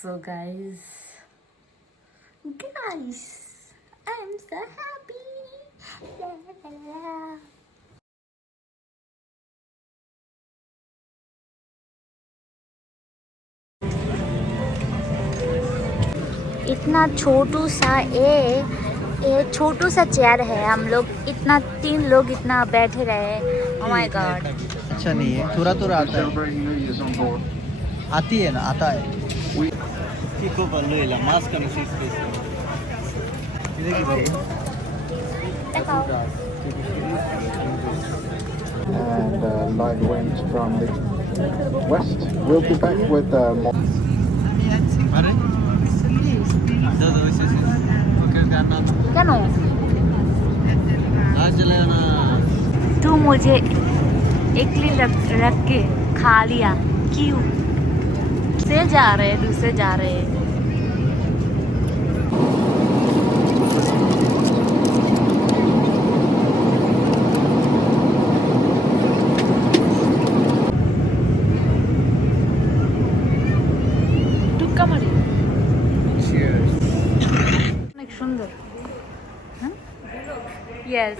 So guys, I'm so happy. La, la, la. इतना छोटू सा ये छोटू सा चेयर है। हम लोग इतना 3 लोग इतना बैठे रहे। Oh my god। अच्छा नहीं है, थोड़ा थोड़ा आता है। आती है ना, आता है। Kiko balloila, mask on his face. And light winds from the west. We'll be back with more. क्या तू मुझे एकली रख के खा लिया क्यों? से जा रहे दूसरे जा रहे टुक्का मारी অনেক সুন্দর। Yes।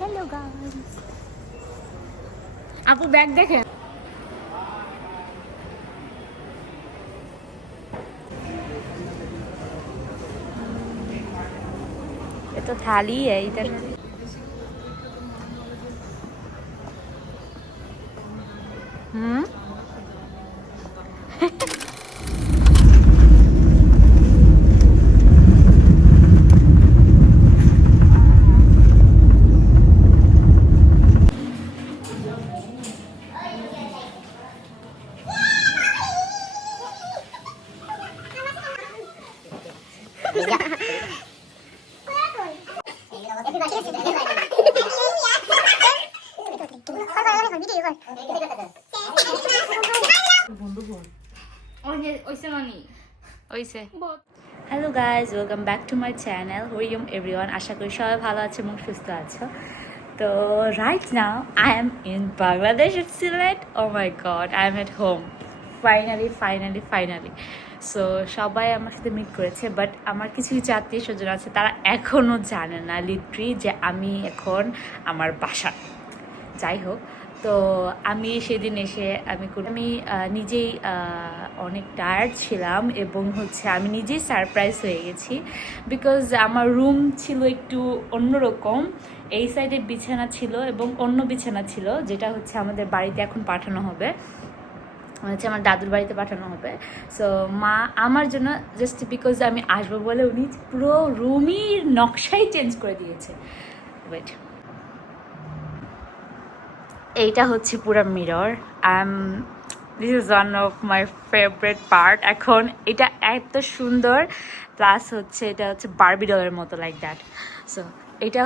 हेलो गाइस, आपको बैग देखें। ये तो थाली है इधर। Hello guys, welcome back to my channel welcome everyone. আশা করি সবাই ভালো আছে এবং সুস্থ আছো। তো right now I am in Bangladesh, it Sylhet. Oh my God, I am at home finally. So সবাই আমার সাথে মিট করেছে, বাট আমার কিছু কিছু আত্মীয় স্বজন আছে তারা এখনও জানে না লিটারি যে আমি এখন আমার বাসা। যাই হোক, তো আমি সেদিন এসে আমি নিজেই অনেক টায়ার্ড ছিলাম এবং আমি নিজেই সারপ্রাইজ হয়ে গেছি। বিকজ আমার রুম ছিল একটু অন্যরকম। এই সাইডে বিছানা ছিল এবং অন্য বিছানা ছিল, যেটা আমাদের বাড়িতে এখন পাঠানো হবে, আমার দাদুর বাড়িতে পাঠানো হবে। সো মা আমার জন্য জাস্ট বিকজ আমি আসবো বলে উনি পুরো রুমই নকশাই চেঞ্জ করে দিয়েছে। ওয়েট, এইটা পুরো mirror. This is one of my favourite part. এখন এটা এত সুন্দর, প্লাস এটা বারবি ডলের মতো লাইক দ্যাট। সো এটা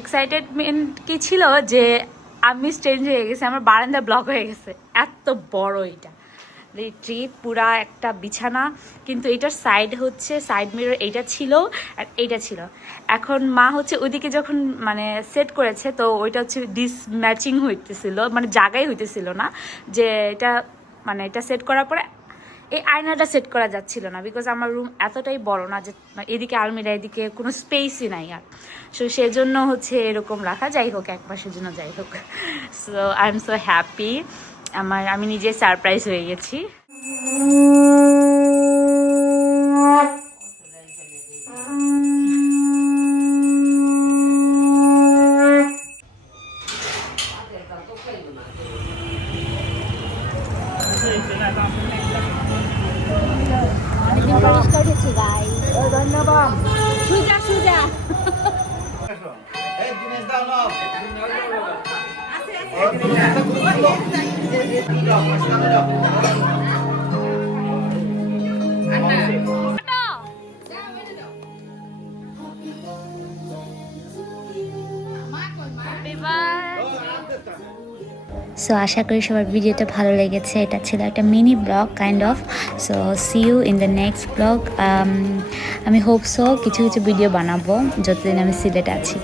এক্সাইটেডমেন্ট কি ছিল যে আমি চেঞ্জ হয়ে গেছে, আমার বারান্দা ব্লক হয়ে গেছে, এত বড় এটা ট্রিপ পুরা একটা বিছানা। কিন্তু এটার সাইড মিরর এইটা ছিল আর এইটা ছিল। এখন মা ওইদিকে যখন সেট করেছে, তো ওইটা ডিসম্যাচিং হইতেছিল, জায়গায় হইতেছিল না যে এটা এটা সেট করার পরে এই আয়নাটা সেট করা যাচ্ছিল না। বিকজ আমার রুম এতটাই বড় না যে এদিকে আলমিরা, এদিকে কোনো স্পেসই নাই আর। সো সেজন্য এরকম রাখা। যাই হোক, এক মাসের জন্য যাই হোক। So I am so happy. আমি নিজে সারপ্রাইজ হয়ে গেছি। ধন্যবাদ। সুজা সো আশা করি সবার ভিডিওটা ভালো লেগেছে। এটা ছিল একটা mini blog kind of. So see you in the next blog. আমি হোপ সো কিছু কিছু ভিডিও বানাবো যতদিন আমি সিলেটে আছি।